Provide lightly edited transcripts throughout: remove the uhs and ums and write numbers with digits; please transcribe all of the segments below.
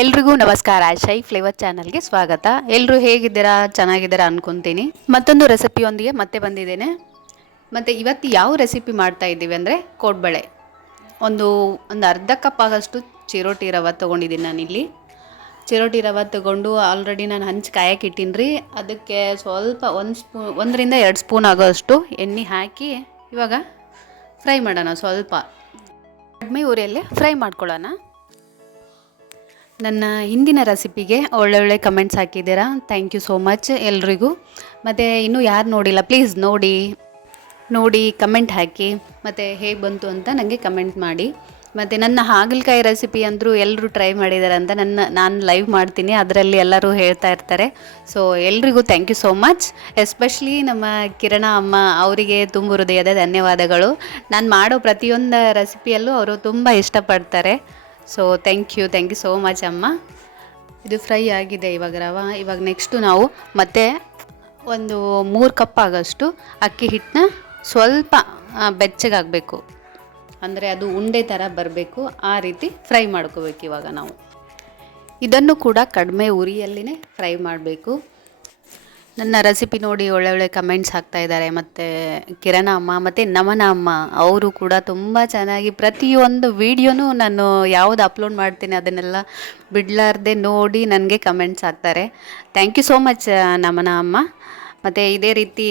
ಎಲ್ರಿಗೂ ನಮಸ್ಕಾರ. ಶೈ ಫ್ಲೇವರ್ ಚಾನಲ್ಗೆ ಸ್ವಾಗತ. ಎಲ್ಲರೂ ಹೇಗಿದ್ದೀರಾ? ಚೆನ್ನಾಗಿದ್ದೀರಾ ಅನ್ಕೊಂತೀನಿ. ಮತ್ತೊಂದು ರೆಸಿಪಿಯೊಂದಿಗೆ ಮತ್ತೆ ಬಂದಿದ್ದೇನೆ. ಮತ್ತು ಇವತ್ತು ಯಾವ ರೆಸಿಪಿ ಮಾಡ್ತಾ ಇದ್ದೀವಿ ಅಂದರೆ ಕೋಡ್ಬಳೆ. ಒಂದು ಅರ್ಧ ಕಪ್ ಆಗೋಷ್ಟು ಚಿರೋಟಿ ರವೆ ತೊಗೊಂಡಿದ್ದೀನಿ ನಾನಿಲ್ಲಿ. ಚಿರೋಟಿ ರವೆ ತೊಗೊಂಡು ಆಲ್ರೆಡಿ ನಾನು ಹಂಚಿ ಕಾಯಕ್ಕೆ ಇಟ್ಟೀನಿ ರೀ. ಅದಕ್ಕೆ ಸ್ವಲ್ಪ 1 ರಿಂದ 2 ಸ್ಪೂನ್ ಆಗೋಷ್ಟು ಎಣ್ಣೆ ಹಾಕಿ ಇವಾಗ ಫ್ರೈ ಮಾಡೋಣ. ಸ್ವಲ್ಪ ಕಡಿಮೆ ಉರಿಯಲ್ಲೇ ಫ್ರೈ ಮಾಡ್ಕೊಳ್ಳೋಣ. ನನ್ನ ಹಿಂದಿನ ರೆಸಿಪಿಗೆ ಒಳ್ಳೊಳ್ಳೆ ಕಮೆಂಟ್ಸ್ ಹಾಕಿದ್ದೀರಾ. ಥ್ಯಾಂಕ್ ಯು ಸೋ ಮಚ್ ಎಲ್ರಿಗೂ. ಮತ್ತು ಇನ್ನೂ ಯಾರು ನೋಡಿಲ್ಲ ಪ್ಲೀಸ್ ನೋಡಿ ಕಮೆಂಟ್ ಹಾಕಿ ಮತ್ತು ಹೇಗೆ ಬಂತು ಅಂತ ನನಗೆ ಕಮೆಂಟ್ ಮಾಡಿ. ಮತ್ತು ನನ್ನ ಹಾಗಲಕಾಯಿ ರೆಸಿಪಿ ಅಂದರೂ ಎಲ್ಲರೂ ಟ್ರೈ ಮಾಡಿದ್ದಾರೆ ಅಂತ ನಾನು ಲೈವ್ ಮಾಡ್ತೀನಿ, ಅದರಲ್ಲಿ ಎಲ್ಲರೂ ಹೇಳ್ತಾ ಇರ್ತಾರೆ. ಸೊ ಎಲ್ರಿಗೂ thank you so much. Especially ನಮ್ಮ ಕಿರಣ ಅಮ್ಮ ಅವರಿಗೆ ತುಂಬ ಹೃದಯದ ಧನ್ಯವಾದಗಳು. ನಾನು ಮಾಡೋ ಪ್ರತಿಯೊಂದು ರೆಸಿಪಿಯಲ್ಲೂ ಅವರು ತುಂಬ ಇಷ್ಟಪಡ್ತಾರೆ. So thank you so much ಅಮ್ಮ. ಇದು ಫ್ರೈ ಆಗಿದೆ ಇವಾಗ ರವೆ. ಇವಾಗ ನೆಕ್ಸ್ಟು ನಾವು ಮತ್ತೆ ಒಂದು 3 ಕಪ್ ಆಗೋಷ್ಟು ಅಕ್ಕಿ ಹಿಟ್ಟನ್ನ ಸ್ವಲ್ಪ ಬೆಚ್ಚಗಾಗಬೇಕು, ಅಂದರೆ ಅದು ಉಂಡೆ ಥರ ಬರಬೇಕು, ಆ ರೀತಿ ಫ್ರೈ ಮಾಡ್ಕೋಬೇಕು. ಇವಾಗ ನಾವು ಇದನ್ನು ಕೂಡ ಕಡಿಮೆ ಉರಿಯಲ್ಲಿನೇ ಫ್ರೈ ಮಾಡಬೇಕು. ನನ್ನ ರೆಸಿಪಿ ನೋಡಿ ಒಳ್ಳೊಳ್ಳೆ ಕಮೆಂಟ್ಸ್ ಹಾಕ್ತಾ ಇದ್ದಾರೆ. ಮತ್ತು ಕಿರಣ ಅಮ್ಮ ಮತ್ತು ನಮನ ಅಮ್ಮ ಅವರು ಕೂಡ ತುಂಬ ಚೆನ್ನಾಗಿ ಪ್ರತಿಯೊಂದು ವೀಡಿಯೋನೂ ನಾನು ಯಾವುದು ಅಪ್ಲೋಡ್ ಮಾಡ್ತೀನಿ ಅದನ್ನೆಲ್ಲ ಬಿಡಲಾರ್ದೆ ನೋಡಿ ನನಗೆ ಕಮೆಂಟ್ಸ್ ಹಾಕ್ತಾರೆ. ಥ್ಯಾಂಕ್ ಯು ಸೋ ಮಚ್ ನಮನ ಅಮ್ಮ. ಮತ್ತು ಇದೇ ರೀತಿ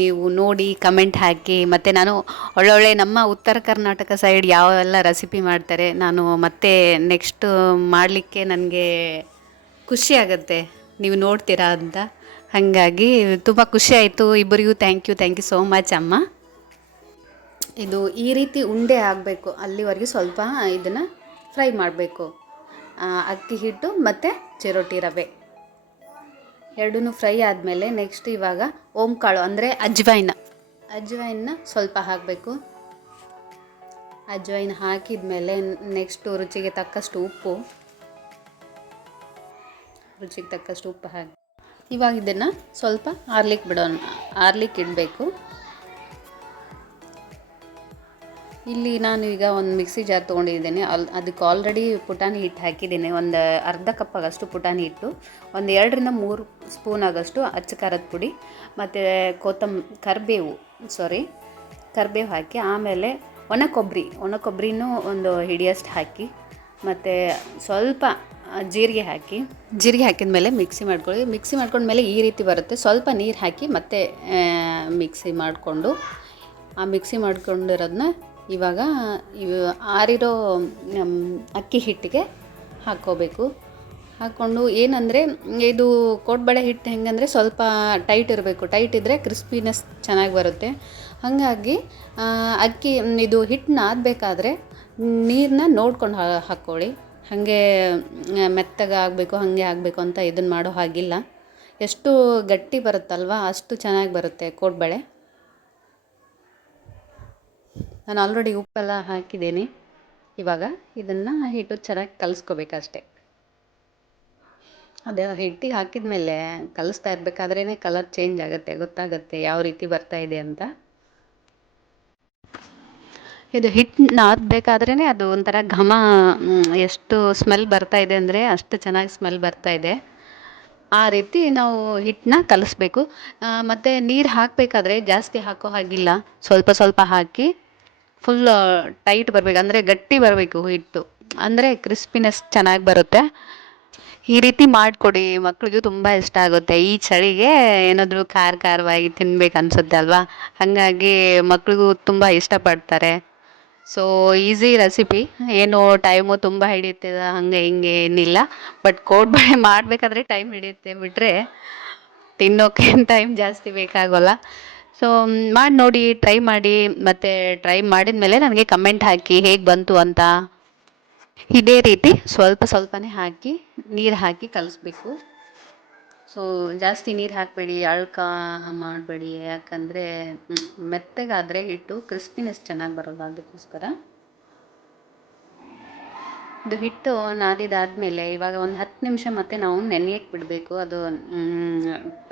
ನೀವು ನೋಡಿ ಕಮೆಂಟ್ ಹಾಕಿ. ಮತ್ತು ನಾನು ಒಳ್ಳೊಳ್ಳೆ ನಮ್ಮ ಉತ್ತರ ಕರ್ನಾಟಕ ಸೈಡ್ ಯಾವೆಲ್ಲ ರೆಸಿಪಿ ಮಾಡ್ತಾರೆ ನಾನು ಮತ್ತೆ ನೆಕ್ಸ್ಟ್ ಮಾಡಲಿಕ್ಕೆ ನನಗೆ ಖುಷಿ ಆಗುತ್ತೆ ನೀವು ನೋಡ್ತೀರಾ ಅಂತ. ಹಾಗಾಗಿ ತುಂಬ ಖುಷಿ ಆಯಿತು ಇಬ್ಬರಿಗೂ. ಥ್ಯಾಂಕ್ ಯು ಸೋ ಮಚ್ ಅಮ್ಮ. ಇದು ಈ ರೀತಿ ಉಂಡೆ ಆಗಬೇಕು ಅಲ್ಲಿವರೆಗೆ ಸ್ವಲ್ಪ ಇದನ್ನು ಫ್ರೈ ಮಾಡಬೇಕು. ಅಕ್ಕಿ ಹಿಟ್ಟು ಮತ್ತು ಚಿರೋಟಿ ರವೆ ಎರಡೂ ಫ್ರೈ ಆದಮೇಲೆ ನೆಕ್ಸ್ಟ್ ಇವಾಗ ಓಂಕಾಳು ಅಂದರೆ ಅಜ್ವೈನ್ನ ಸ್ವಲ್ಪ ಹಾಕಬೇಕು. ಅಜ್ವೈನ್ ಹಾಕಿದ ಮೇಲೆ ನೆಕ್ಸ್ಟು ರುಚಿಗೆ ತಕ್ಕಷ್ಟು ಉಪ್ಪು ಹಾಕಿ ಇವಾಗ ಇದನ್ನು ಸ್ವಲ್ಪ ಆರ್ಲಿಕ್ಕೆ ಇಡಬೇಕು. ಇಲ್ಲಿ ನಾನು ಈಗ ಒಂದು ಮಿಕ್ಸಿ ಜಾರ್ ತೊಗೊಂಡಿದ್ದೇನೆ. ಅದಕ್ಕೆ ಆಲ್ರೆಡಿ ಪುಟಾಣಿ ಹಿಟ್ಟು ಹಾಕಿದ್ದೀನಿ. ಒಂದು ಅರ್ಧ ಕಪ್ ಆಗೋಷ್ಟು ಪುಟಾಣಿ ಹಿಟ್ಟು, ಒಂದು 2 ರಿಂದ 3 ಸ್ಪೂನ್ ಆಗೋಷ್ಟು ಅಚ್ಚ ಖಾರದ ಪುಡಿ ಮತ್ತು ಕರಿಬೇವು ಹಾಕಿ, ಆಮೇಲೆ ಒಣ ಕೊಬ್ಬರಿನೂ ಒಂದು ಹಿಡಿಯಷ್ಟು ಹಾಕಿ, ಮತ್ತು ಸ್ವಲ್ಪ ಜೀರಿಗೆ ಹಾಕಿದ ಮೇಲೆ ಮಿಕ್ಸಿ ಮಾಡ್ಕೊಂಡ್ಮೇಲೆ ಈ ರೀತಿ ಬರುತ್ತೆ. ಸ್ವಲ್ಪ ನೀರು ಹಾಕಿ ಮತ್ತೆ ಮಿಕ್ಸಿ ಮಾಡ್ಕೊಂಡಿರೋದನ್ನ ಇವಾಗ ಆರಿರೋ ಅಕ್ಕಿ ಹಿಟ್ಟಿಗೆ ಹಾಕ್ಕೊಂಡು ಏನಂದರೆ ಇದು ಕೋಡ್ಬಳೆ ಹಿಟ್ಟು ಹೆಂಗಂದರೆ ಸ್ವಲ್ಪ ಟೈಟ್ ಇರಬೇಕು. ಟೈಟ್ ಇದ್ದರೆ ಕ್ರಿಸ್ಪಿನೆಸ್ ಚೆನ್ನಾಗಿ ಬರುತ್ತೆ. ಹಾಗಾಗಿ ಇದು ಹಿಟ್ಟನ್ನ ನಾದಬೇಕಾದ್ರೆ ನೀರನ್ನ ನೋಡ್ಕೊಂಡು ಹಾಕ್ಕೊಳ್ಳಿ. ಹಾಗೆ ಮೆತ್ತಗೆ ಆಗಬೇಕು ಅಂತ ಇದನ್ನು ಮಾಡೋ ಹಾಗಿಲ್ಲ. ಎಷ್ಟು ಗಟ್ಟಿ ಬರುತ್ತಲ್ವ ಅಷ್ಟು ಚೆನ್ನಾಗಿ ಬರುತ್ತೆ ಕೋಡ್ಬಳೆ. ನಾನು ಆಲ್ರೆಡಿ ಉಪ್ಪೆಲ್ಲ ಹಾಕಿದ್ದೀನಿ. ಇವಾಗ ಇದನ್ನು ಹಿಟ್ಟು ಚೆನ್ನಾಗಿ ಕಲಿಸ್ಕೋಬೇಕಷ್ಟೆ. ಅದೇ ಹಿಟ್ಟಿಗೆ ಹಾಕಿದ ಮೇಲೆ ಕಲಿಸ್ತಾ ಇರಬೇಕಾದ್ರೇ ಕಲರ್ ಚೇಂಜ್ ಆಗುತ್ತೆ, ಗೊತ್ತಾಗುತ್ತೆ ಯಾವ ರೀತಿ ಬರ್ತಾ ಇದೆ ಅಂತ. ಇದು ಹಿಟ್ಟು ನಾದಬೇಕಾದ್ರೇ ಅದು ಒಂಥರ ಘಮ, ಎಷ್ಟು ಸ್ಮೆಲ್ ಬರ್ತಾ ಇದೆ ಅಂದರೆ ಅಷ್ಟು ಚೆನ್ನಾಗಿ ಸ್ಮೆಲ್ ಬರ್ತಾ ಇದೆ. ಆ ರೀತಿ ನಾವು ಹಿಟ್ಟನ್ನ ಕಲಿಸ್ಬೇಕು. ಮತ್ತು ನೀರು ಹಾಕಬೇಕಾದ್ರೆ ಜಾಸ್ತಿ ಹಾಕೋ ಹಾಗಿಲ್ಲ, ಸ್ವಲ್ಪ ಹಾಕಿ ಫುಲ್ ಟೈಟ್ ಬರಬೇಕು, ಅಂದರೆ ಗಟ್ಟಿ ಬರಬೇಕು ಹಿಟ್ಟು, ಅಂದರೆ ಕ್ರಿಸ್ಪಿನೆಸ್ ಚೆನ್ನಾಗಿ ಬರುತ್ತೆ. ಈ ರೀತಿ ಮಾಡಿಕೊಡಿ, ಮಕ್ಳಿಗೂ ತುಂಬ ಇಷ್ಟ ಆಗುತ್ತೆ. ಈ ಚಳಿಗೆ ಏನಾದರೂ ಖಾರವಾಗಿ ತಿನ್ಬೇಕು ಅನಿಸುತ್ತೆ ಅಲ್ವಾ, ಹಾಗಾಗಿ ಮಕ್ಳಿಗೂ ತುಂಬ ಇಷ್ಟಪಡ್ತಾರೆ. ಸೊ ಈಸಿ ರೆಸಿಪಿ, ಏನು ಟೈಮು ತುಂಬ ಹಿಡಿಯುತ್ತೆ ಹಾಗೆ ಹಿಂಗೆ ಏನಿಲ್ಲ. ಬಟ್ ಕೋಡ್ಬಳೆ ಮಾಡಬೇಕಾದ್ರೆ ಟೈಮ್ ಹಿಡಿಯುತ್ತೆ ಬಿಟ್ಟರೆ ತಿನ್ನೋಕೆ ಟೈಮ್ ಜಾಸ್ತಿ ಬೇಕಾಗೋಲ್ಲ. ಸೊ ಮಾಡಿ ನೋಡಿ, ಟ್ರೈ ಮಾಡಿ. ಮತ್ತು ಟ್ರೈ ಮಾಡಿದ ಮೇಲೆ ನನಗೆ ಕಮೆಂಟ್ ಹಾಕಿ ಹೇಗೆ ಬಂತು ಅಂತ. ಇದೇ ರೀತಿ ಸ್ವಲ್ಪನೇ ಹಾಕಿ ನೀರು ಹಾಕಿ ಕಲಿಸ್ಬೇಕು. ಸೊ ಜಾಸ್ತಿ ನೀರು ಹಾಕಬೇಡಿ, ಅಳ್ಕ ಮಾಡಬೇಡಿ, ಯಾಕಂದರೆ ಮೆತ್ತಗಾದರೆ ಹಿಟ್ಟು ಕ್ರಿಸ್ಪಿನೆಸ್ ಚೆನ್ನಾಗಿ ಬರೋಲ್ಲ. ಅದಕ್ಕೋಸ್ಕರ ಇದು ಹಿಟ್ಟು ನಾದಿದಾದಮೇಲೆ ಇವಾಗ ಒಂದು 10 ನಿಮಿಷ ಮತ್ತೆ ನಾವು ನೆನೆಯಕ್ಕೆ ಬಿಡಬೇಕು. ಅದು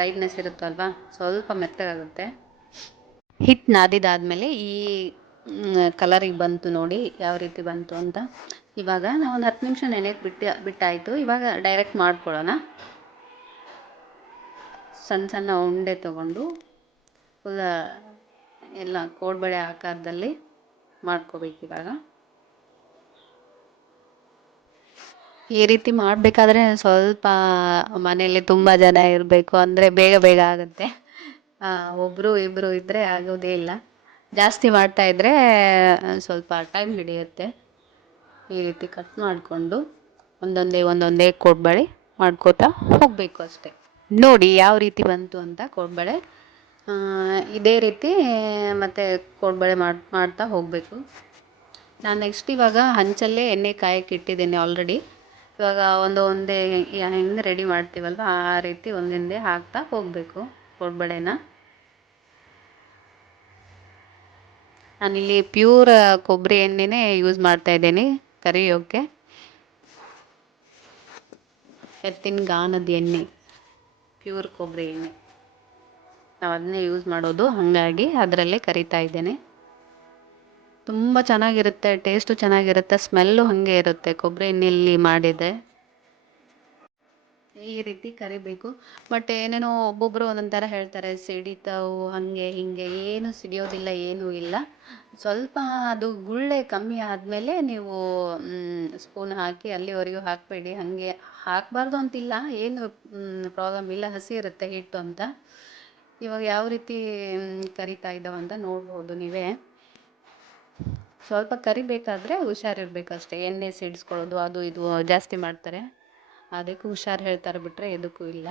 ಟೈಟ್ನೆಸ್ ಇರುತ್ತಲ್ವ, ಸ್ವಲ್ಪ ಮೆತ್ತಗಾಗುತ್ತೆ. ಹಿಟ್ಟು ನಾದಿದಾದಮೇಲೆ ಈ ಕಲರಿಗೆ ಬಂತು ನೋಡಿ ಯಾವ ರೀತಿ ಬಂತು ಅಂತ. ಇವಾಗ ನಾವು ಒಂದು 10 ನಿಮಿಷ ನೆನೆಯಕ್ಕೆ ಬಿಟ್ಟಾಯಿತು. ಇವಾಗ ಡೈರೆಕ್ಟ್ ಮಾಡ್ಕೊಳ್ಳೋಣ. ಸಣ್ಣ ಸಣ್ಣ ಉಂಡೆ ತೊಗೊಂಡು ಫುಲ್ಲ ಎಲ್ಲ ಕೋಡ್ಬಳೆ ಆಕಾರದಲ್ಲಿ ಮಾಡ್ಕೋಬೇಕು. ಇವಾಗ ಈ ರೀತಿ ಮಾಡಬೇಕಾದ್ರೆ ಸ್ವಲ್ಪ ಮನೆಯಲ್ಲಿ ತುಂಬ ಜನ ಇರಬೇಕು, ಅಂದರೆ ಬೇಗ ಬೇಗ ಆಗುತ್ತೆ. ಒಬ್ಬರು ಇಬ್ಬರು ಇದ್ದರೆ ಆಗೋದೇ ಇಲ್ಲ. ಜಾಸ್ತಿ ಮಾಡ್ತಾಯಿದ್ರೆ ಸ್ವಲ್ಪ ಟೈಮ್ ಹಿಡಿಯುತ್ತೆ. ಈ ರೀತಿ ಕಟ್ ಮಾಡಿಕೊಂಡು ಒಂದೊಂದೇ ಕೋಡ್ಬಳೆ ಮಾಡ್ಕೋತಾ ಹೋಗಬೇಕು ಅಷ್ಟೆ. ನೋಡಿ ಯಾವ ರೀತಿ ಬಂತು ಅಂತ ಕೋಡ್ಬಳೆ. ಇದೇ ರೀತಿ ಮತ್ತು ಕೋಡ್ಬಳೆ ಮಾಡ್ತಾ ಹೋಗಬೇಕು. ನಾನು ನೆಕ್ಸ್ಟ್ ಇವಾಗ ಹಂಚಲ್ಲೇ ಎಣ್ಣೆ ಕಾಯಕ್ಕೆ ಇಟ್ಟಿದ್ದೀನಿ ಆಲ್ರೆಡಿ. ಇವಾಗ ಒಂದೇ ಹೆಂಗೆ ರೆಡಿ ಮಾಡ್ತೀವಲ್ವ ಆ ರೀತಿ ಒಂದೊಂದೇ ಹಾಕ್ತಾ ಹೋಗಬೇಕು ಕೋಡ್ಬಳೆನ. ನಾನಿಲ್ಲಿ ಪ್ಯೂರ್ ಕೊಬ್ಬರಿ ಎಣ್ಣೆನೇ ಯೂಸ್ ಮಾಡ್ತಾಯಿದ್ದೀನಿ ಕರಿಯೋಕ್ಕೆ. ಎತ್ತಿನ ಗಾಣದ ಎಣ್ಣೆ, ಪ್ಯೂರ್ ಕೊಬ್ಬರಿ ಎಣ್ಣೆ ನಾವು ಅದನ್ನೇ ಯೂಸ್ ಮಾಡೋದು, ಹಾಗಾಗಿ ಅದರಲ್ಲೇ ಕರಿತಾ ಇದ್ದೇನೆ. ತುಂಬ ಚೆನ್ನಾಗಿರುತ್ತೆ, ಟೇಸ್ಟು ಚೆನ್ನಾಗಿರುತ್ತೆ, ಸ್ಮೆಲ್ಲು ಹಾಗೆ ಇರುತ್ತೆ ಕೊಬ್ಬರಿ ಎಣ್ಣೆಯಲ್ಲಿ ಮಾಡಿದೆ. ಈ ರೀತಿ ಕರಿಬೇಕು. ಬಟ್ ಏನೇನೋ ಒಬ್ಬೊಬ್ಬರು ಒಂದೊಂದು ಥರ ಹೇಳ್ತಾರೆ, ಸಿಡಿತಾವು ಹಾಗೆ ಹೀಗೆ. ಏನು ಸಿಡಿಯೋದಿಲ್ಲ, ಏನೂ ಇಲ್ಲ. ಸ್ವಲ್ಪ ಅದು ಗುಳ್ಳೆ ಕಮ್ಮಿ ಆದಮೇಲೆ ನೀವು ಸ್ಪೂನ್ ಹಾಕಿ ಅಲ್ಲಿವರೆಗೂ ಹಾಕಬೇಡಿ. ಹಾಗೆ ಹಾಕಬಾರ್ದು ಅಂತಿಲ್ಲ, ಏನು ಪ್ರಾಬ್ಲಮ್ ಇಲ್ಲ, ಹಸಿ ಇರುತ್ತೆ ಹಿಟ್ಟು ಅಂತ. ಇವಾಗ ಯಾವ ರೀತಿ ಕರಿತಾ ಇದ್ದಾವೆ ಅಂತ ನೋಡ್ಬೋದು ನೀವೇ. ಸ್ವಲ್ಪ ಕರಿಬೇಕಾದ್ರೆ ಹುಷಾರಿರ್ಬೇಕು ಅಷ್ಟೇ. ಎಣ್ಣೆ ಸಿಡಿಸ್ಕೊಳ್ಳೋದು ಅದು ಇದು ಜಾಸ್ತಿ ಮಾಡ್ತಾರೆ, ಅದಕ್ಕೆ ಹುಷಾರು ಹೇಳ್ತಾರೆ, ಬಿಟ್ಟರೆ ಎದಕ್ಕೂ ಇಲ್ಲ.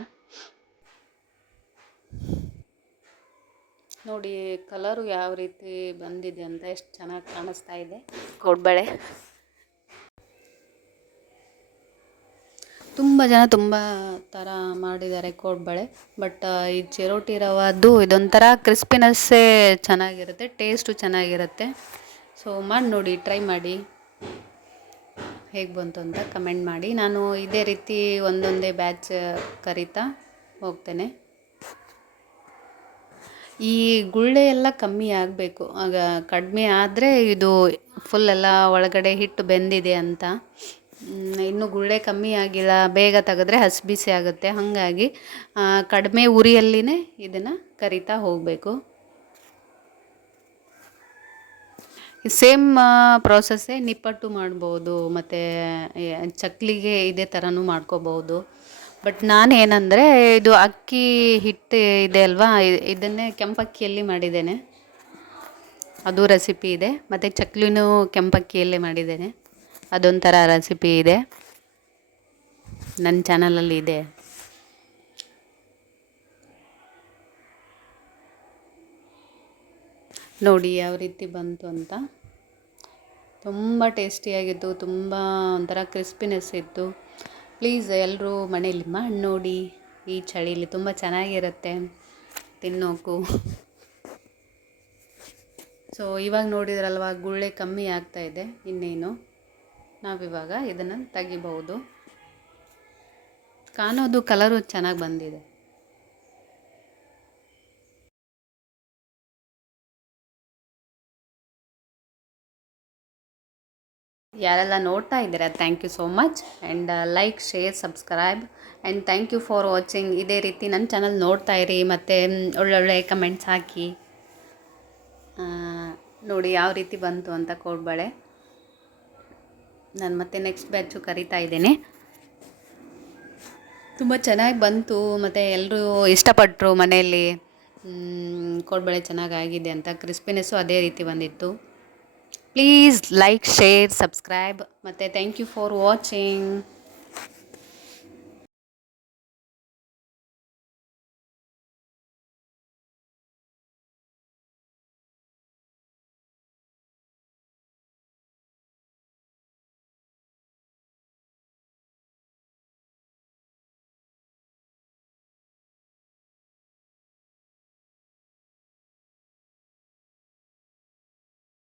ನೋಡಿ ಕಲರು ಯಾವ ರೀತಿ ಬಂದಿದೆ ಅಂತ, ಎಷ್ಟು ಚೆನ್ನಾಗಿ ಕಾಣಿಸ್ತಾ ಇದೆ ಕೋಡ್ಬಳೆ. ತುಂಬ ಜನ ತುಂಬ ಥರ ಮಾಡಿದ್ದಾರೆ ಕೋಡ್ಬಳೆ. ಬಟ್ ಈ ಚಿರೋಟಿ ರವಾದ್ದು ಇದೊಂಥರ ಕ್ರಿಸ್ಪಿನೆಸ್ಸೇ ಚೆನ್ನಾಗಿರುತ್ತೆ, ಟೇಸ್ಟು ಚೆನ್ನಾಗಿರುತ್ತೆ. ಸೊ ಮಾಡಿ ನೋಡಿ, ಟ್ರೈ ಮಾಡಿ, ಹೇಗೆ ಬಂತು ಅಂತ ಕಮೆಂಟ್ ಮಾಡಿ. ನಾನು ಇದೇ ರೀತಿ ಒಂದೊಂದೇ ಬ್ಯಾಚ್ ಕರಿತಾ ಹೋಗ್ತೇನೆ. ಈ ಗುಳ್ಳೆ ಎಲ್ಲ ಕಮ್ಮಿ ಆಗಬೇಕು, ಆಗ ಕಡಿಮೆ ಆದರೆ ಇದು ಫುಲ್ಲೆಲ್ಲ ಒಳಗಡೆ ಹಿಟ್ಟು ಬೆಂದಿದೆ ಅಂತ. ಇನ್ನೂ ಗುಳ್ಳೆ ಕಮ್ಮಿ ಆಗಿಲ್ಲ, ಬೇಗ ತೆಗೆದ್ರೆ ಹಸಿ ಬಿಸಿ ಆಗುತ್ತೆ. ಹಾಗಾಗಿ ಕಡಿಮೆ ಉರಿಯಲ್ಲಿನೇ ಇದನ್ನು ಕರಿತಾ ಹೋಗಬೇಕು. ಸೇಮ್ ಪ್ರೋಸೆಸ್ಸೇ ನಿಪ್ಪಟ್ಟು ಮಾಡ್ಬೋದು, ಮತ್ತು ಚಕ್ಕಲಿಗೆ ಇದೇ ಥರನೂ ಮಾಡ್ಕೋಬೋದು. ಬಟ್ ನಾನೇನಂದರೆ ಇದು ಅಕ್ಕಿ ಹಿಟ್ಟು ಇದೆ ಅಲ್ವಾ, ಇದನ್ನೇ ಕೆಂಪಕ್ಕಿಯಲ್ಲಿ ಮಾಡಿದ್ದೇನೆ. ಅದು ರೆಸಿಪಿ ಇದೆ. ಮತ್ತು ಚಕ್ಕಲಿನೂ ಕೆಂಪಕ್ಕಿಯಲ್ಲೇ ಮಾಡಿದ್ದೇನೆ, ಅದೊಂಥರ ರೆಸಿಪಿ ಇದೆ ನನ್ನ ಚಾನಲಲ್ಲಿ ಇದೆ. ನೋಡಿ ಯಾವ ರೀತಿ ಬಂತು ಅಂತ. ತುಂಬ ಟೇಸ್ಟಿಯಾಗಿತ್ತು, ತುಂಬ ಒಂಥರ ಕ್ರಿಸ್ಪಿನೆಸ್ ಇತ್ತು. ಪ್ಲೀಸ್ ಎಲ್ಲರೂ ಮನೇಲಿ ಮಾಡಿ ನೋಡಿ, ಈ ಚಳಿಲಿ ತುಂಬ ಚೆನ್ನಾಗಿರುತ್ತೆ ತಿನ್ನೋಕ್ಕೂ. ಸೊ ಇವಾಗ ನೋಡಿದ್ರಲ್ವ, ಗುಳ್ಳೆ ಕಮ್ಮಿ ಆಗ್ತಾಯಿದೆ. ಇನ್ನೇನು ನಾವಿವಾಗ ಇದನ್ನು ತೆಗಿಬಹುದು. ಕಾಣೋದು ಕಲರು ಚೆನ್ನಾಗಿ ಬಂದಿದೆ. ಯಾರೆಲ್ಲ ನೋಡ್ತಾ ಇದ್ದೀರಾ, thank you so much. And like, share, subscribe and thank you for watching. ಇದೇ ರೀತಿ ನನ್ನ ಚಾನಲ್ ನೋಡ್ತಾ ಇರಿ, ಮತ್ತು ಒಳ್ಳೊಳ್ಳೆ ಕಮೆಂಟ್ಸ್ ಹಾಕಿ. ನೋಡಿ ಯಾವ ರೀತಿ ಬಂತು ಅಂತ ಕೋಡ್ಬಳೆ. ನಾನು ಮತ್ತೆ ನೆಕ್ಸ್ಟ್ ಬ್ಯಾಚು ಕರಿತಾ ಇದ್ದೇನೆ. ತುಂಬ ಚೆನ್ನಾಗಿ ಬಂತು, ಮತ್ತು ಎಲ್ಲರೂ ಇಷ್ಟಪಟ್ಟರು ಮನೆಯಲ್ಲಿ. ಕೋಡ್ಬಳೆ ಚೆನ್ನಾಗಾಗಿದೆ ಅಂತ, ಕ್ರಿಸ್ಪಿನೆಸ್ಸು ಅದೇ ರೀತಿ ಬಂದಿತ್ತು. ಪ್ಲೀಸ್ ಲೈಕ್, ಶೇರ್, ಸಬ್ಸ್ಕ್ರೈಬ್, ಮತ್ತು ಥ್ಯಾಂಕ್ ಯು ಫಾರ್ ವಾಚಿಂಗ್.